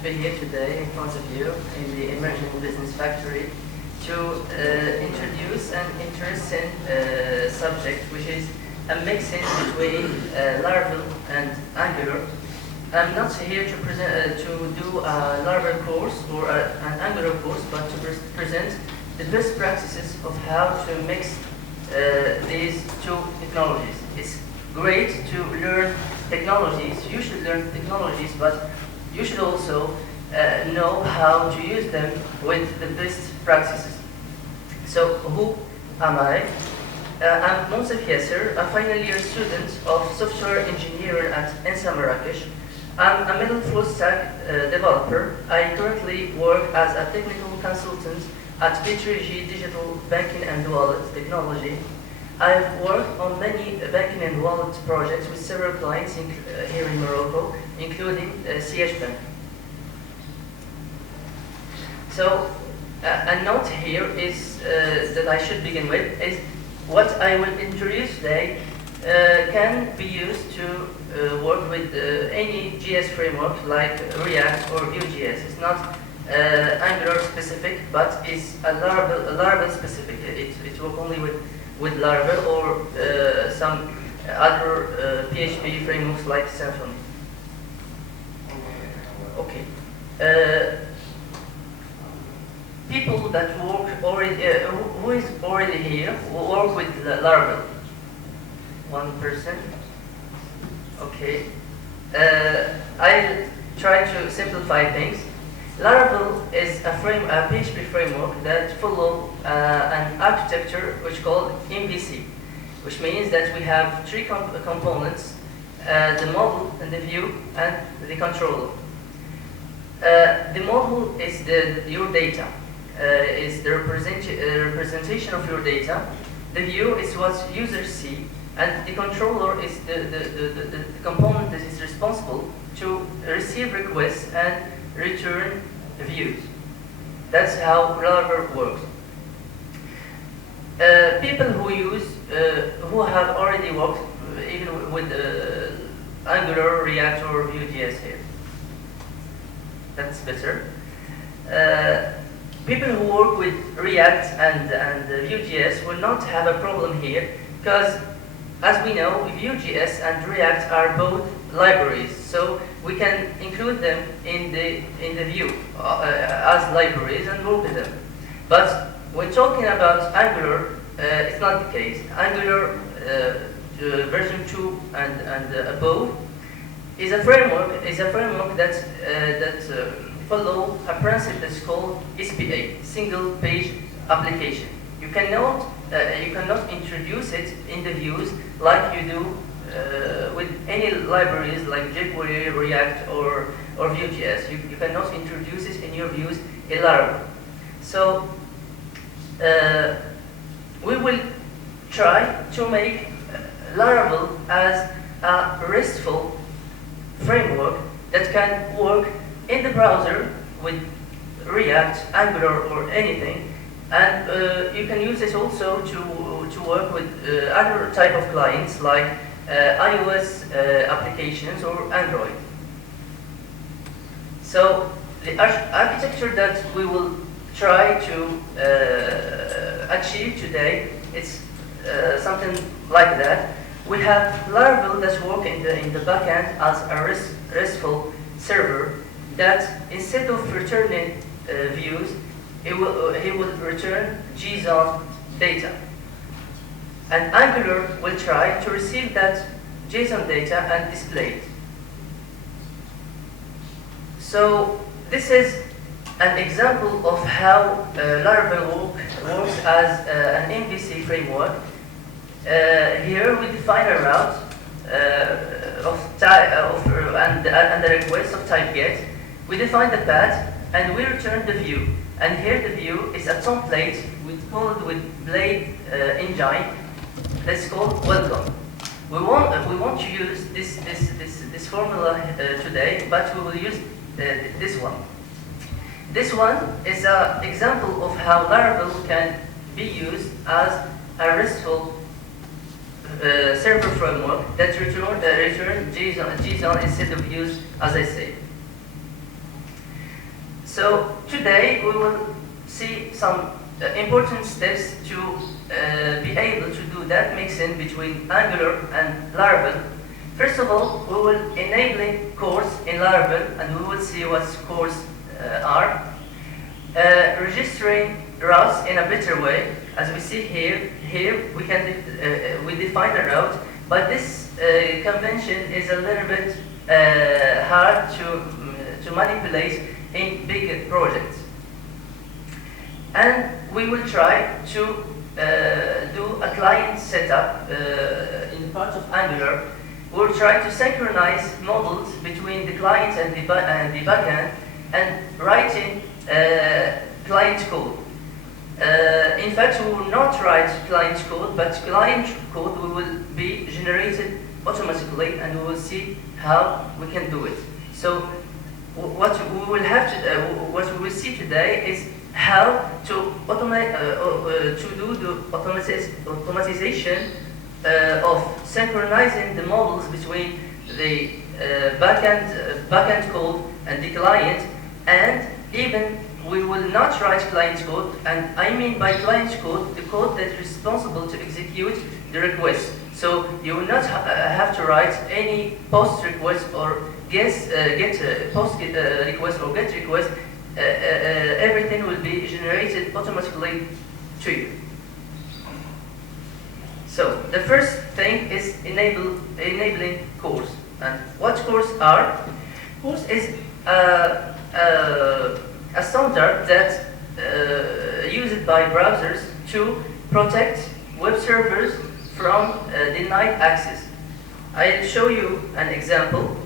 to be here today in front of you in the Emerging Business Factory to introduce an interesting subject, which is a mixing between Laravel and Angular. I'm not here to present to do a Laravel course or an Angular course, but to present the best practices of how to mix these two technologies. It's great to learn technologies. You should learn technologies, but you should also know how to use them with the best practices. So, who am I? I'm Mounssif Yassir, a final year student of software engineering at ENSA Marrakesh. I'm a middle full stack developer. I currently work as a technical consultant at P3G Digital Banking and Wallet Technology. I've worked on many banking and wallet projects with several clients here in Morocco, including CH Bank. So, a note here is that I should begin with is what I will introduce today can be used to work with any JS framework like React or Vue.js. It's not Angular specific, but it's a Laravel specific. It works only with Laravel or some other PHP frameworks like Symfony. Okay. People that work already, who is already here, who work with Laravel? One person. Okay. I'll try to simplify things. Laravel is a PHP framework that follows an architecture which is called MVC, which means that we have three components: the model and the view and the controller. The model is your data, is the representation of your data. The view is what users see, and the controller is the component that is responsible to receive requests and return views. That's how Laravel works. People who have already worked even with Angular, React, or Vue.js here. That's better. People who work with React and Vue.js will not have a problem here because, as we know, Vue.js and React are both libraries, so we can include them in the view as libraries and work with them. But when talking about Angular, it's not the case. Angular version 2 and above is a framework that follow a principle that's called SPA, single page application. You cannot introduce it in the views like you do with any libraries like jQuery, React, or Vue.js. You cannot introduce it in your views in Laravel. So we will try to make Laravel as a RESTful framework that can work in the browser with React, Angular, or anything. And you can use this also to work with other type of clients like iOS applications or Android. So the architecture that we will try to achieve today is something like that. We have Laravel that's working in the backend as a RESTful server that instead of returning views, he will return JSON data. And Angular will try to receive that JSON data and display it. So this is an example of how Laravel works as an MVC framework. Here we define a route and the request of type get. We define the path and we return the view. And here the view is a template with Blade engine that's called welcome. We want to use this formula today, but we will use this one. This one is an example of how Laravel can be used as a RESTful server framework that return JSON instead of views, as I said. So today we will see some important steps to be able to do that mixing between Angular and Laravel. First of all, we will enabling cores in Laravel, and we will see what cores are. Registering routes in a better way, as we see here. Here we can we define a route, but this convention is a little bit hard to manipulate in big projects. And we will try to do a client setup in part of Angular. We'll try to synchronize models between the client and the backend, and writing client code. In fact, we will not write client code, but client code will be generated automatically, and we will see how we can do it. So, what we will have to, what we will see today is how to automate, to do the automatization of synchronizing the models between the backend code and the client, and even we will not write client code, and I mean by client code the code that is responsible to execute the request. So you will not have to write any post request or get post request or get request. Everything will be generated automatically to you. So the first thing is enabling cores. And what cores are? Cores is a standard that used by browsers to protect web servers from denied access. I'll show you an example.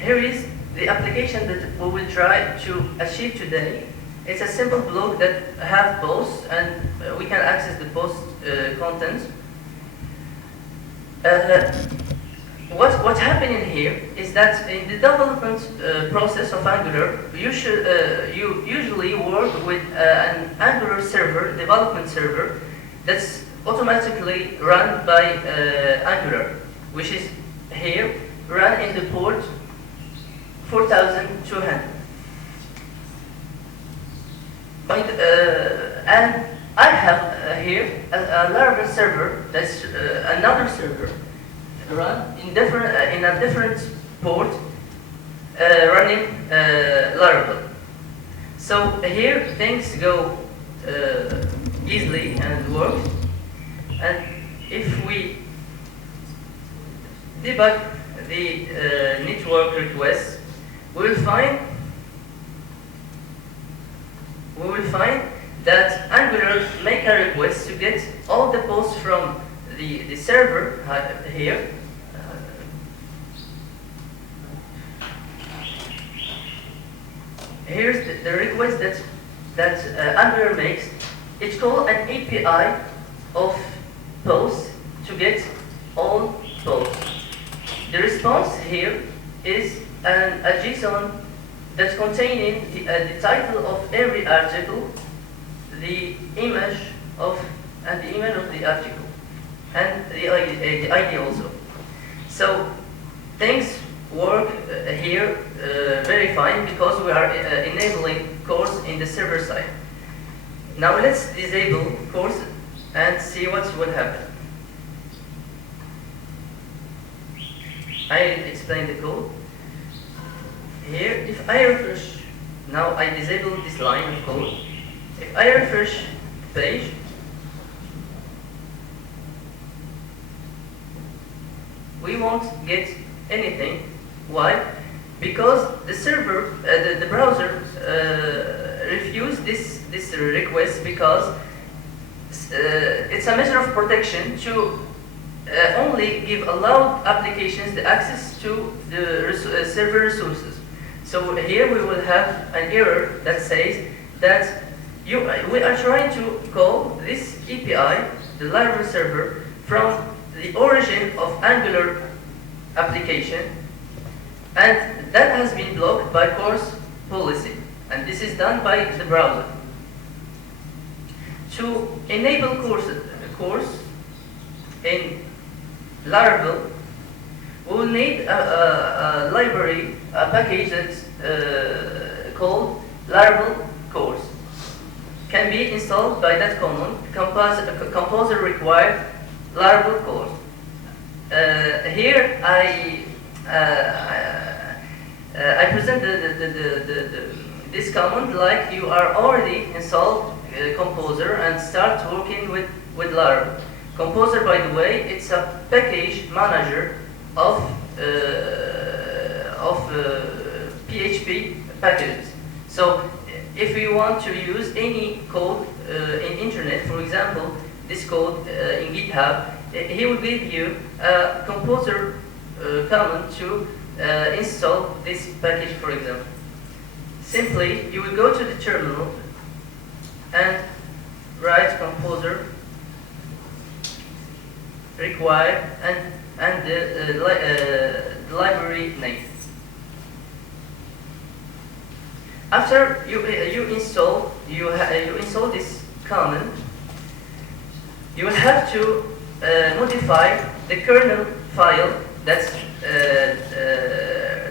Here is the application that we will try to achieve today. It's a simple blog that have posts, and we can access the post content. What's happening here is that in the development process of Angular, you usually work with an Angular server, development server, that's automatically run by Angular, which is here, run in the port 4200. And I have here a Laravel server, that's another server, run in a different port, running Laravel. So here things go easily and work. And if we debug the network requests, we will find that Angular make a request to get all the posts from the server here. Here's the request that Angular makes. It's called an API of posts to get all posts. The response here is a JSON that's containing the title of every article, the image of the article, and the ID also. So things work here very fine because we are enabling cores in the server side. Now let's disable cores and see what will happen. I explain the code. Here, if I refresh, now I disable this line of code. If I refresh the page, we won't get anything. Why? Because the server, the browser refused this request because it's a measure of protection to only give allowed applications the access to the server resources. So here we will have an error that says that we are trying to call this API, the Laravel server, from the origin of Angular application, and that has been blocked by course policy, and this is done by the browser. To enable course in Laravel, we will need a library, a package that's called Laravel course. Can be installed by that command, composer required Laravel course. Here I present this command like you are already installed Composer and start working with Laravel. Composer, by the way, it's a package manager of PHP packages. So if you want to use any code in internet, for example, this code in GitHub, he will give you a Composer command to install this package, for example. Simply, you will go to the terminal and write Composer required and the library name. After you install this command, you will have to modify the kernel file that's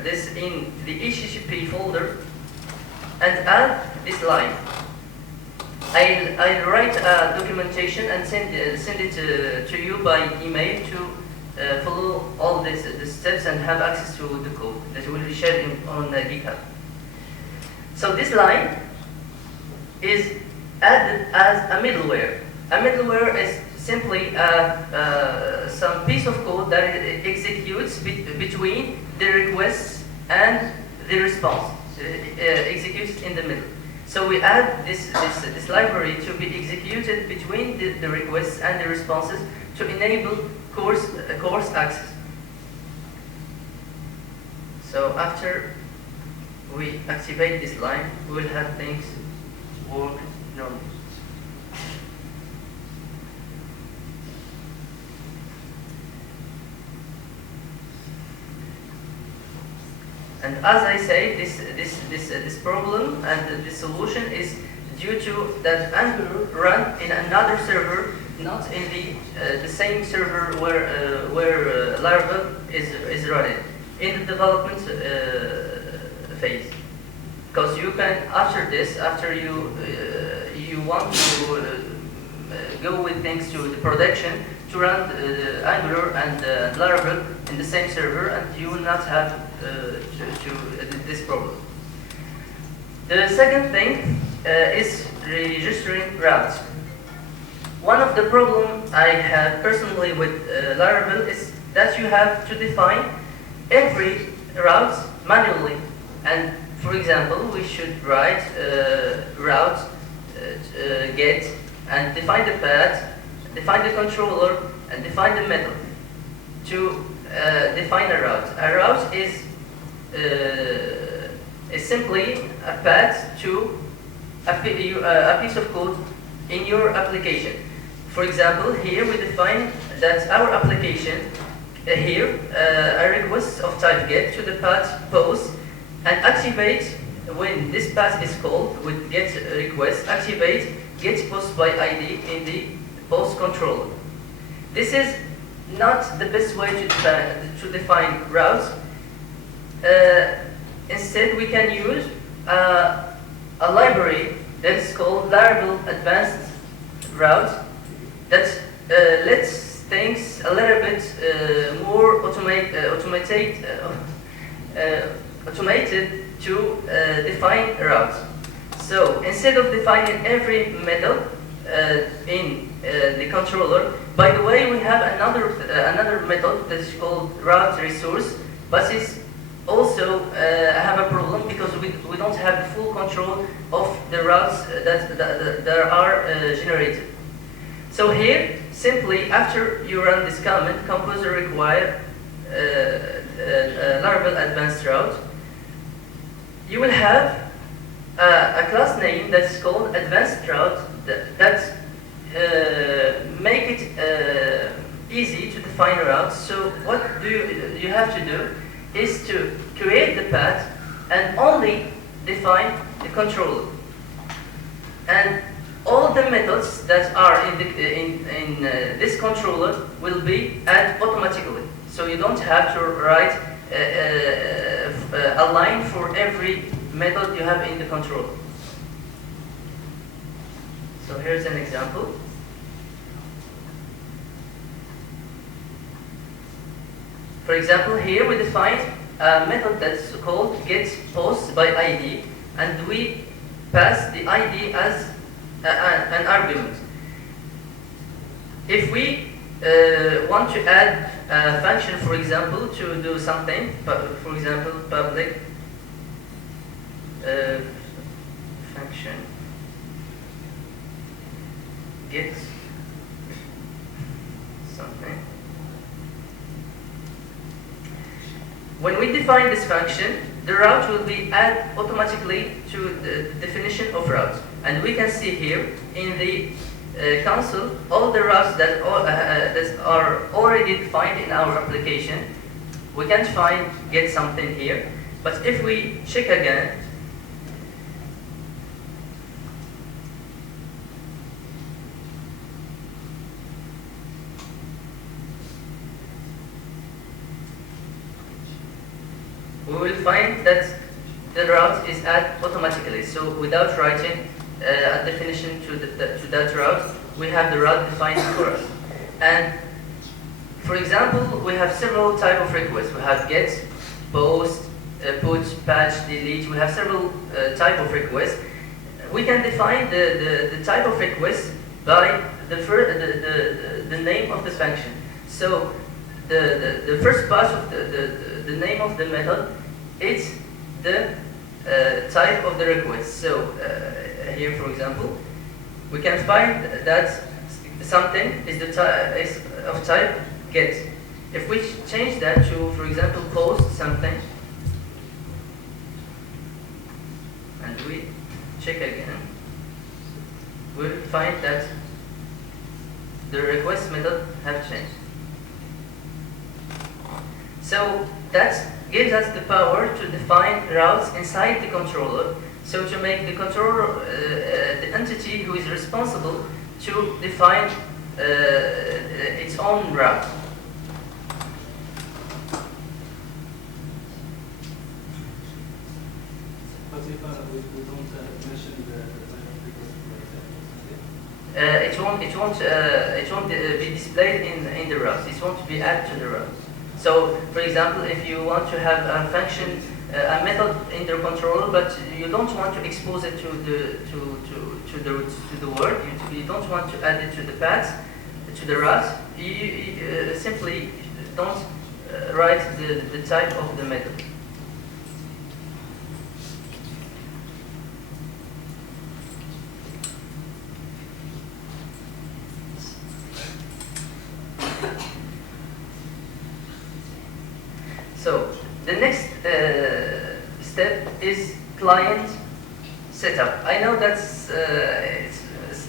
this in the HTTP folder and add this line. I'll write a documentation and send it to you by email to follow all the steps and have access to the code that will be shared on GitHub. So this line is added as a middleware. A middleware is simply some piece of code that executes between the requests and the response. Executes in the middle. So we add this library to be executed between the requests and the responses to enable course access. So after we activate this line, we will have things work normally. And as I say, this problem and this solution is due to that Angular run in another server, not in the same server where Laravel is running in the development phase. Because you can after you want to go with things to the production to run Angular and Laravel in the same server, and you will not have this problem. The second thing is registering routes. One of the problems I have personally with Laravel is that you have to define every route manually. And for example, we should write route get and define the path, define the controller, and define the method to define a route. A route is simply a path to a piece of code in your application. For example, here we define that our application here a request of type get to the path post and activate when this path is called with get request, activate get post by ID in the post controller. This is not the best way to define routes. Instead, we can use a library that is called Laravel Advanced Route that lets things a little bit more automated to define routes. So instead of defining every method in the controller, by the way, we have another method that is called route resource, but it's also have a problem because we don't have the full control of the routes that are generated. So here, simply after you run this command, composer require Laravel Advanced Route, you will have a class name that's called Advanced Route that make it easy to define a route. So what you have to do is to create the path and only define the controller. And all the methods that are in this controller will be added automatically. So you don't have to write a line for every method you have in the controller. So here's an example. For example, here we define a method that's called getPost by ID, and we pass the ID as an argument. If we want to add a function, for example, to do something, for example, public function get something. When we define this function, the route will be added automatically to the definition of route. And we can see here in the console all the routes that are already defined in our application. We can't find get something here, but if we check again, we will find that the route is added automatically. So without writing a definition to that route, we have the route defined for us. And for example, we have several types of requests. We have get, post, put, patch, delete. We have several types of requests. We can define the type of request by the name of the function. So the first part of the name of the method is the type of the request. So here, for example, we can find that something is of type get. If we change that to, for example, post something, and we check again, we'll find that the request method have changed. So that gives us the power to define routes inside the controller. So to make the controller the entity who is responsible to define its own route. But if we don't mention the type of request, it won't be displayed in the routes. It won't be added to the routes. So, for example, if you want to have a function, a method in the controller, but you don't want to expose it to the word, you don't want to add it to the path, to the route, you simply don't write the type of the method. So the next step is client setup. I know that's it's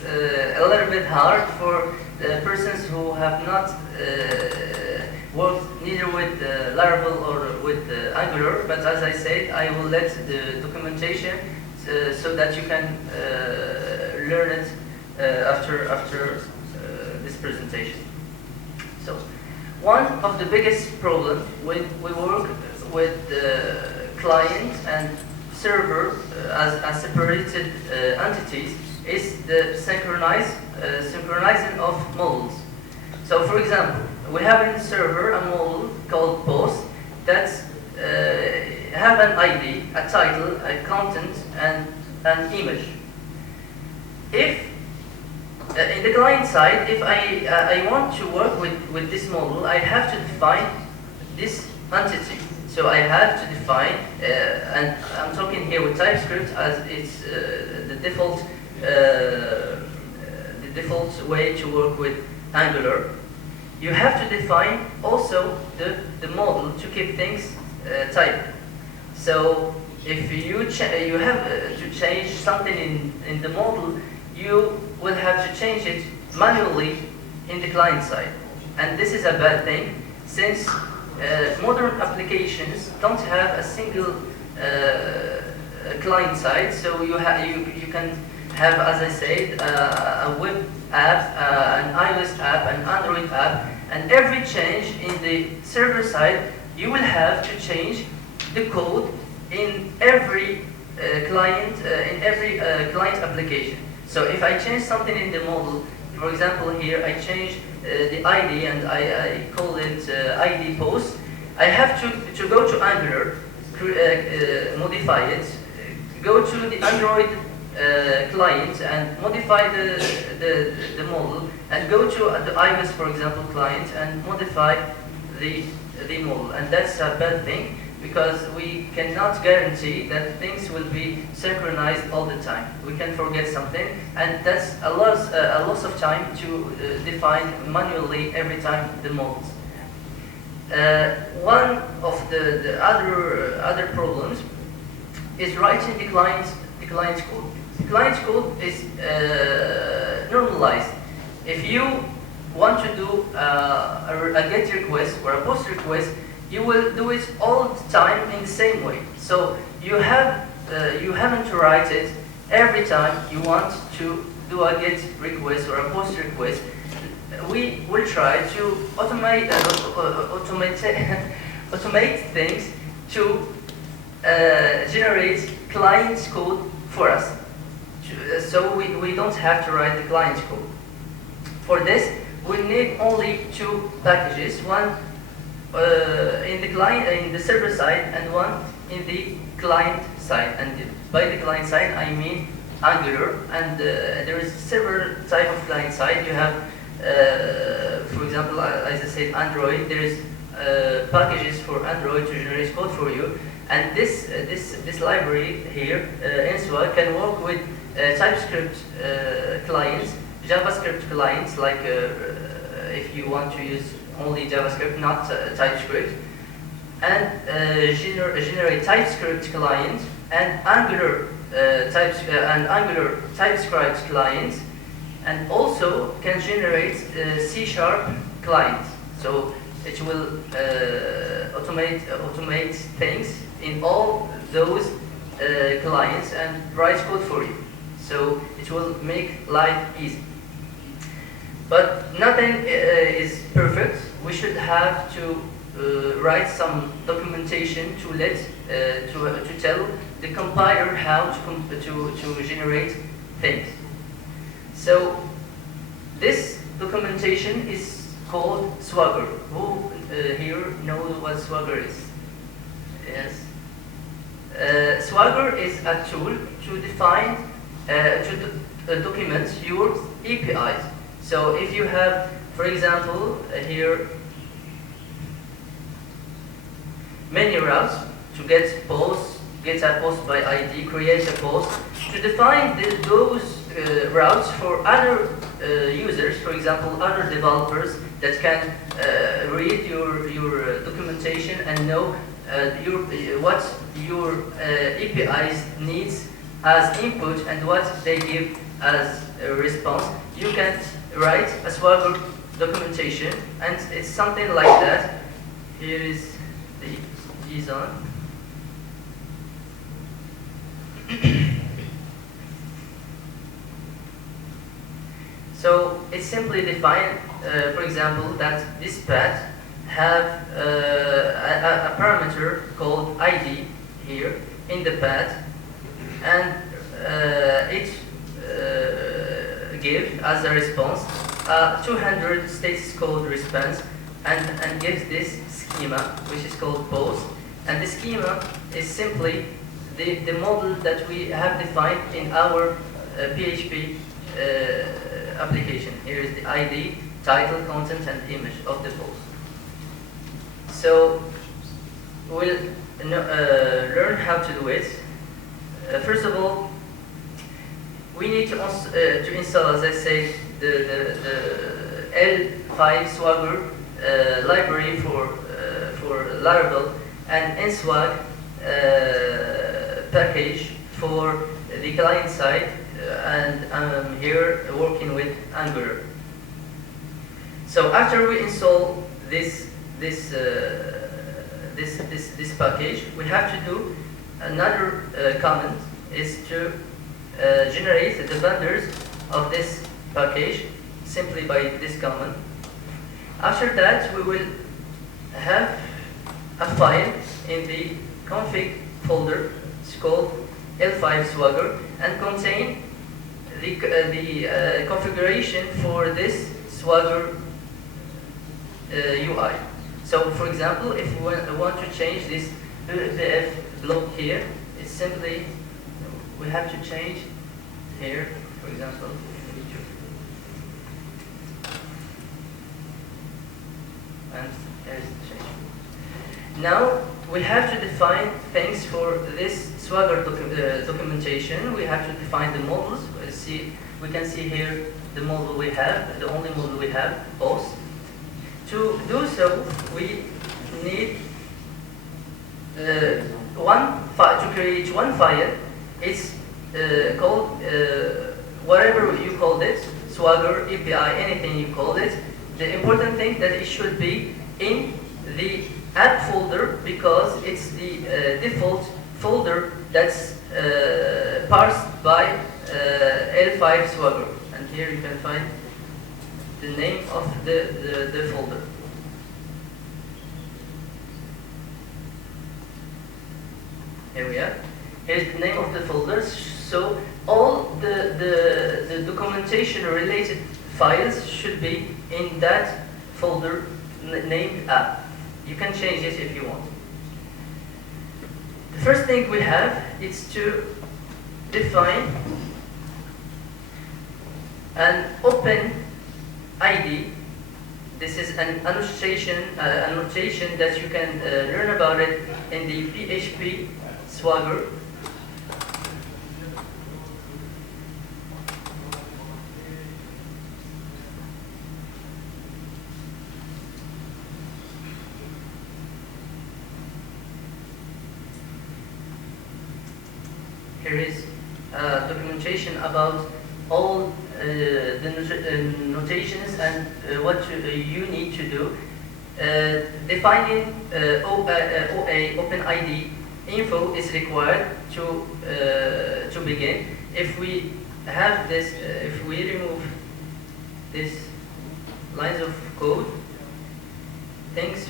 a little bit hard for persons who have not worked neither with Laravel or with Angular, but as I said, I will let the documentation so that you can learn it after this presentation. So, one of the biggest problems when we work with client and server as separated entities is the synchronizing of models. So, for example, we have in the server a model called post that have an ID, a title, a content, and an image. If in the client side, if I want to work with this model, I have to define this entity. So I have to define, and I'm talking here with TypeScript as it's the default way to work with Angular. You have to define also the model to keep things typed. So if you have to change something in the model, you will have to change it manually in the client side. And this is a bad thing, since modern applications don't have a single client side, so you can have, as I said, a web app, an iOS app, an Android app, And every change in the server side, you will have to change the code in every client application. So if I change something in the model, for example here I change the ID and I call it ID post, I have to go to Angular, modify it, go to the Android client and modify the model, and go to the iOS, for example, client and modify the model. And that's a bad thing, because we cannot guarantee that things will be synchronized all the time. We can forget something, and that's a loss of time to define manually every time the models. One of the other problems is writing the client's code. The client's code is normalized. If you want to do a GET request or a POST request, you will do it all the time in the same way. So you haven't to write it every time you want to do a GET request or a POST request. We will try to automate things to generate client's code for us. So we don't have to write the client's code. For this, we need only two packages: one in the server side and one in the client side. And by the client side, I mean Angular. And there is several type of client side. You have, for example, as I said, Android. There is packages for Android to generate code for you. And this library here, Enswag, can work with TypeScript clients, JavaScript clients, like if you want to use only JavaScript, not TypeScript, and generate TypeScript clients and Angular TypeScript clients, and also can generate C# clients. So it will automate things in all those clients and write code for you. So it will make life easy. But nothing is perfect. We should have to write some documentation to tell the compiler how to generate things. So this documentation is called Swagger. Who here knows what Swagger is? Yes. Swagger is a tool to define, to document your APIs. So if you have, for example, here many routes to get a post by ID, create a post, to define those routes for other users, for example, other developers that can read your documentation and know what your APIs needs as input and what they give as a response. You can write a Swagger documentation, and it's something like that. Here is the JSON. So it's simply defined, for example, that this path have a parameter called ID here in the path, and it gives as a response 200 status code response, and gives this schema, which is called post. And the schema is simply the model that we have defined in our PHP application. Here is the ID, title, content, and image of the post. So we'll learn how to do it. First of all, we need to install, as I said, the L5 Swagger library for Laravel, and Enswag package for the client side, and I'm here working with Angular. So after we install this package, we have to do another command, is to generate the vendors of this package simply by this command. After that, we will have a file in the config folder. It's called L5 Swagger and contain the configuration for this Swagger UI. So, for example, if we want to change this UTF block here, it's simply we have to change here, for example, feature. And here's the change. Now we have to define things for this Swagger documentation. We have to define the models. We can see here the model we have, the only model we have, both. To do so, we need to create one file. It's called whatever you called it, Swagger, API, anything you called it. The important thing that it should be in the app folder because it's the default folder that's parsed by L5 Swagger. And here you can find the name of the folder. Here we are. Here's the name of the folder. So all the documentation related files should be in that folder named app. You can change it if you want. The first thing we have is to define an open ID. This is an annotation that you can learn about it in the PHP Swagger. Here is documentation about all the notations and what you need to do. Defining OA OpenID info is required to begin. If we have this, if we remove these lines of code, things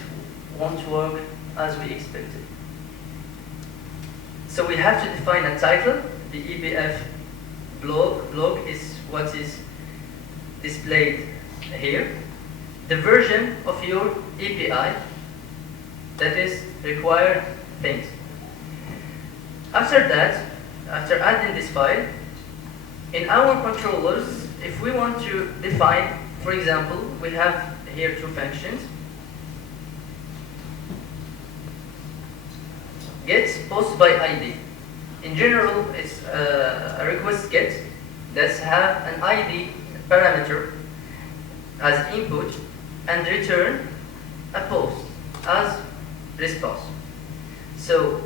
won't work as we expected. So we have to define a title. The EBF blog is what is displayed here. The version of your API, that is required things. After that, after adding this file, in our controllers, if we want to define, for example, we have here two functions. Get post by ID. In general, it's a request get that have an ID parameter as input and return a post as response. So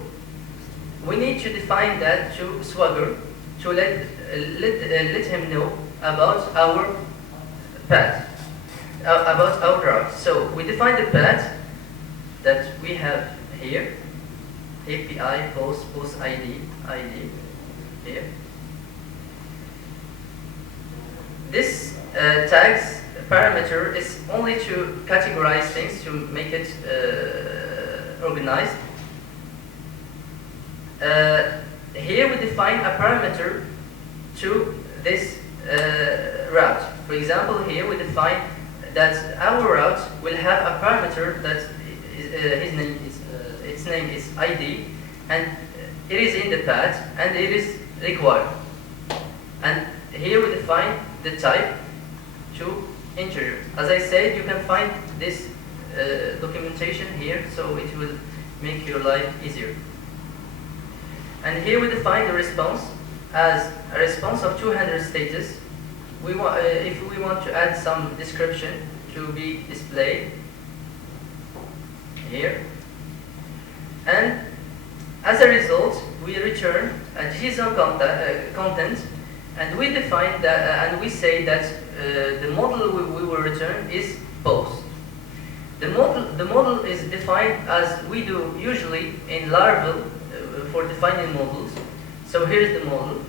we need to define that to Swagger to let him know about our path, about our route. So we define the path that we have here. API post ID here. This tags parameter is only to categorize things, to make it organized. Here we define a parameter to this route. For example, here we define that our route will have a parameter that its name is ID, and it is in the path, and it is required. And here we define the type to integer. As I said, you can find this documentation here, so it will make your life easier. And here we define the response as a response of 200 status. If we want to add some description to be displayed here. And as a result, we return a JSON content, and we define that, and we say that the model we will return is post. The model is defined as we do usually in Laravel for defining models. So here's the model.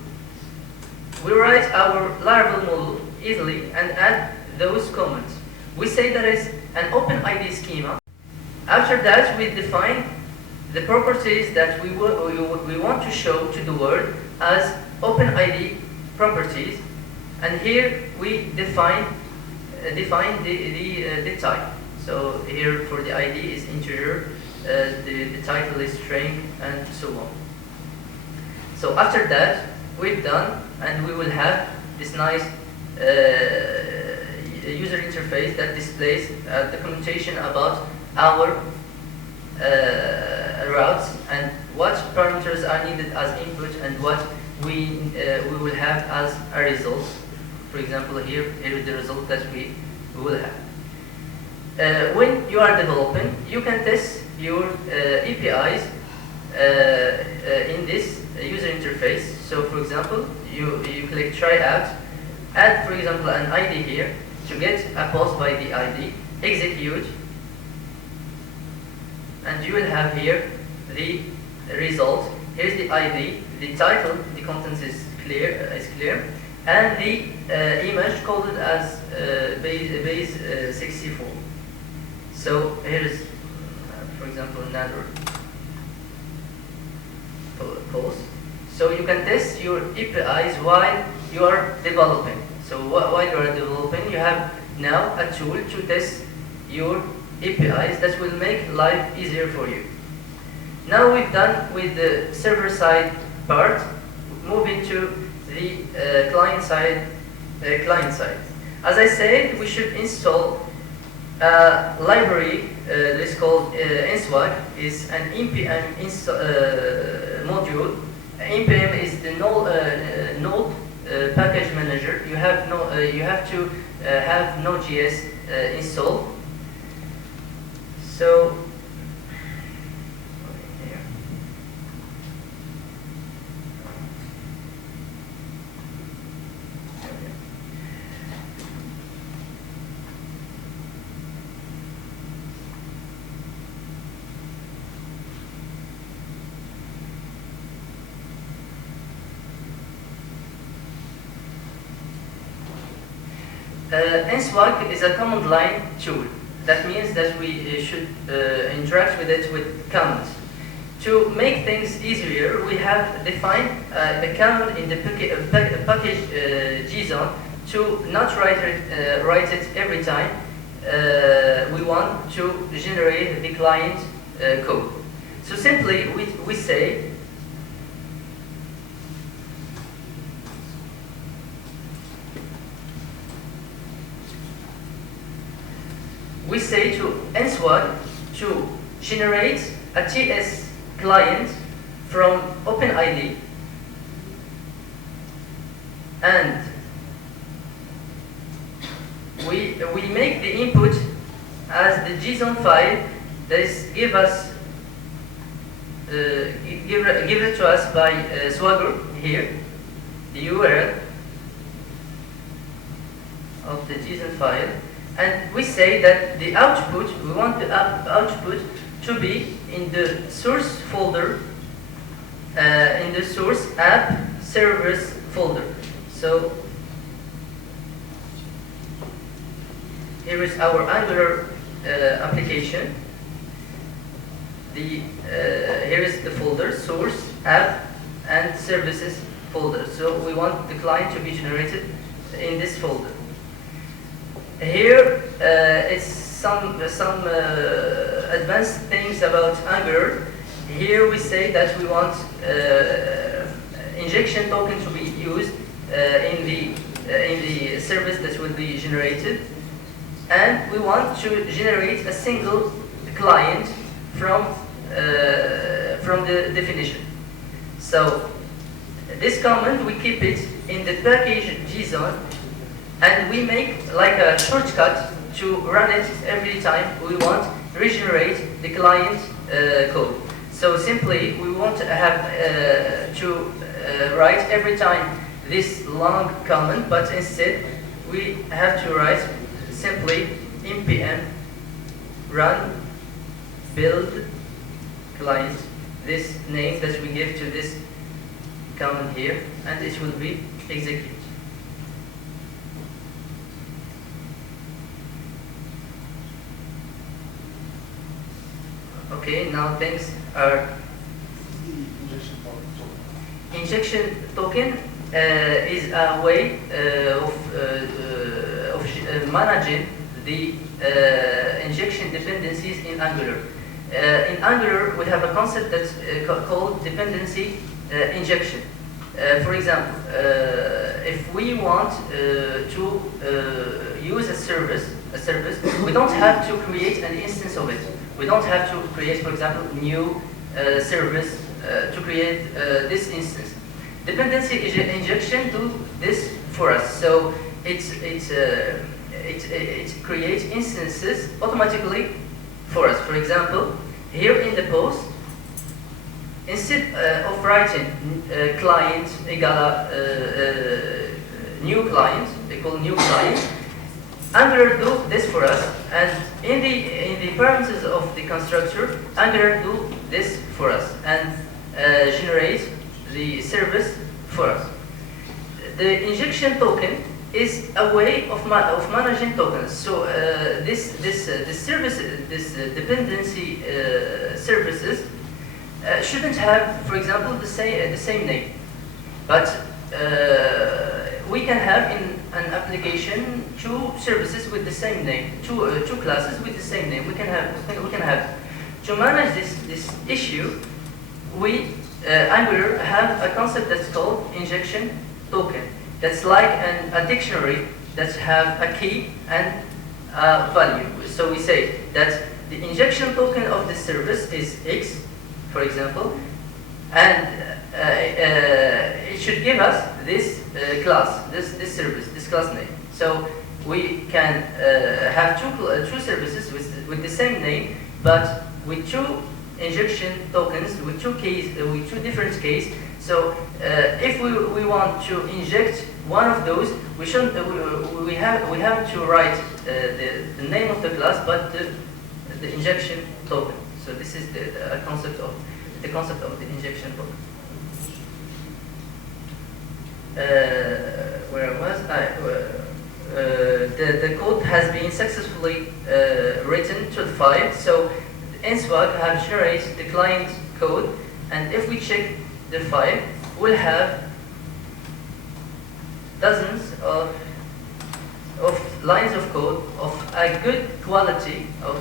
We write our Laravel model easily and add those comments. We say that an OpenID schema. After that, we define the properties that we want to show to the world as OpenID properties, and here we define the type. So here for the ID is integer, the title is string, and so on. So after that, we've done, and we will have this nice user interface that displays documentation about our routes and what parameters are needed as input and what we will have as a result. For example, here is the result that we will have. When you are developing, you can test your APIs in this user interface. So for example, you click try out, add for example an ID here to get a post by the ID, execute, and you will have here the result. Here's the ID, the title, the contents is clear, and the image coded as base 64. So here is, for example, another post. So you can test your APIs while you are developing. So while you are developing, you have now a tool to test your APIs that will make life easier for you. Now we've done with the server-side part, moving to the client-side. As I said, we should install a library that is called NSWAG. Is an npm module. npm is the node package manager. You have to have Node.js installed. So here. NSWAG is a command line tool. That means that we should interact with it with commands. To make things easier, we have defined a command in the package JSON to not write it every time we want to generate the client code. So simply we say to NSWAG to generate a TS client from OpenID, and we make the input as the JSON file that is given to us by Swagger here, the URL of the JSON file. And we say that the output, we want the output to be in the source folder, in the source app servers folder. So here is our Angular application. Here is the folder, source, app, and services folder. So we want the client to be generated in this folder. Here is some advanced things about Angular. Here we say that we want injection token to be used in the service that will be generated, and we want to generate a single client from the definition. So this command we keep it in the package JSON, and we make like a shortcut to run it every time we want to regenerate the client code. So simply we want to have to write every time this long command, but instead we have to write simply npm run build client, this name that we give to this command here, and it will be executed. Okay, now things are. Injection token is a way of managing the injection dependencies in Angular. In Angular, we have a concept that's called dependency injection. For example, if we want to use a service, we don't have to create an instance of it. We don't have to create, for example, new service to create this instance. Dependency injection do this for us. So it creates instances automatically for us. For example, here in the post, instead of writing client equal new client, equal new client, Angular do this for us, and in the parameters of the constructor, Angular do this for us and generate the service for us. The injection token is a way of managing tokens. So this dependency services shouldn't have, for example, the same name, but we can have in an application two services with the same name, two classes with the same name. We can have to manage this issue. We Angular have a concept that's called injection token. That's like a dictionary that have a key and a value. So we say that the injection token of the service is X, for example, and it should give us this class, this service, this class name. So we can have two services with the same name, but with two injection tokens, with two keys, with two different keys. So if we want to inject one of those, we have to write the name of the class, but the injection token. So this is the concept of the injection token. Where was I? The code has been successfully written to the file. So Nswag have generated the client code, and if we check the file, we'll have dozens of lines of code of a good quality of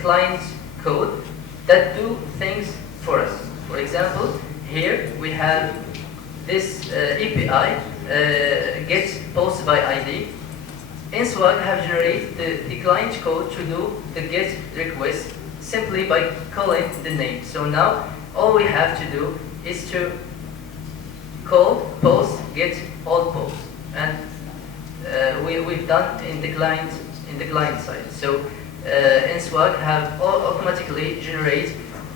client code that do things for us. For example, here we have this API get post by ID. Nswag have generated the client code to do the get request simply by calling the name. So now all we have to do is to call post get all posts, and we've done in the client side. So Nswag have automatically generate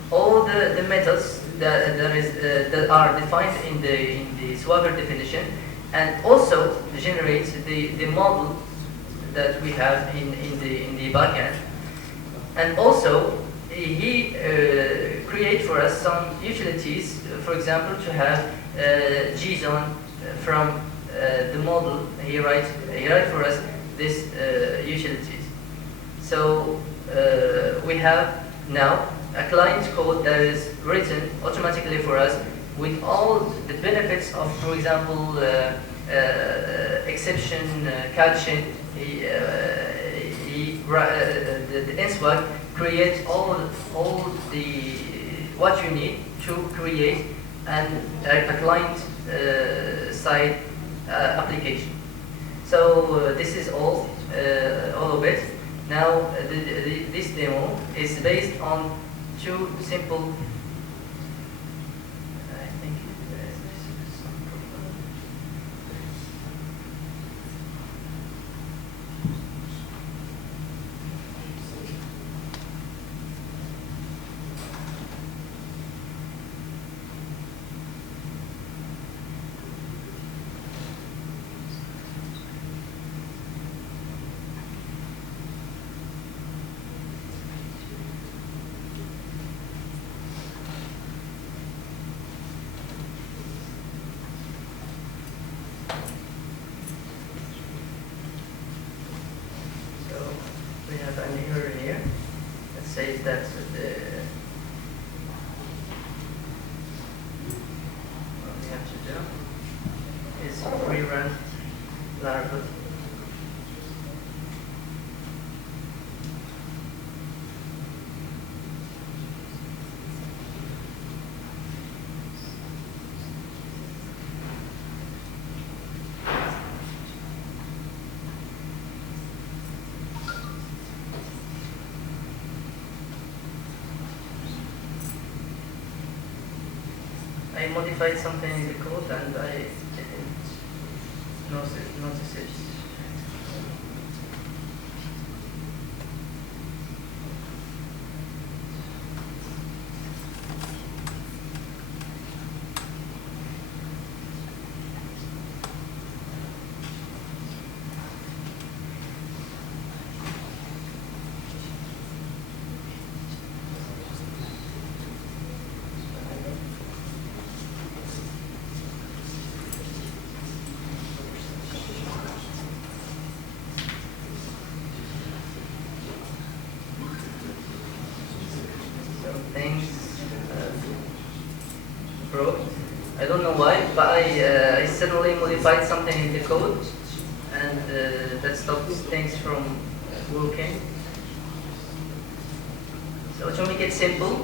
all the methods that are defined in the Swagger definition, and also generate the model that we have in the backend. And also he create for us some utilities, for example, to have JSON from the model. He write for us this utilities. So we have now a client code that is written automatically for us with all the benefits of, for example, exception catching. The Nswag creates all the what you need to create a client side application. So this is all of it. Now this demo is based on two simple. I think there's some problem. We have an error here. Let's says that what we have to do is rerun Laravel. I modified something in the code and I didn't notice it. Things broke. I don't know why, but I suddenly modified something in the code, and that stopped things from working. So to make it simple,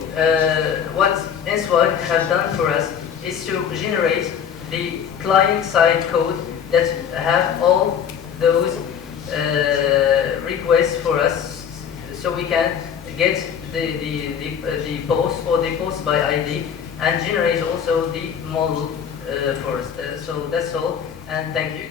what Enswag have done for us is to generate the client-side code that have all those requests for us, so we can get the post or the post by ID and generate also the model for us. So that's all, and thank you.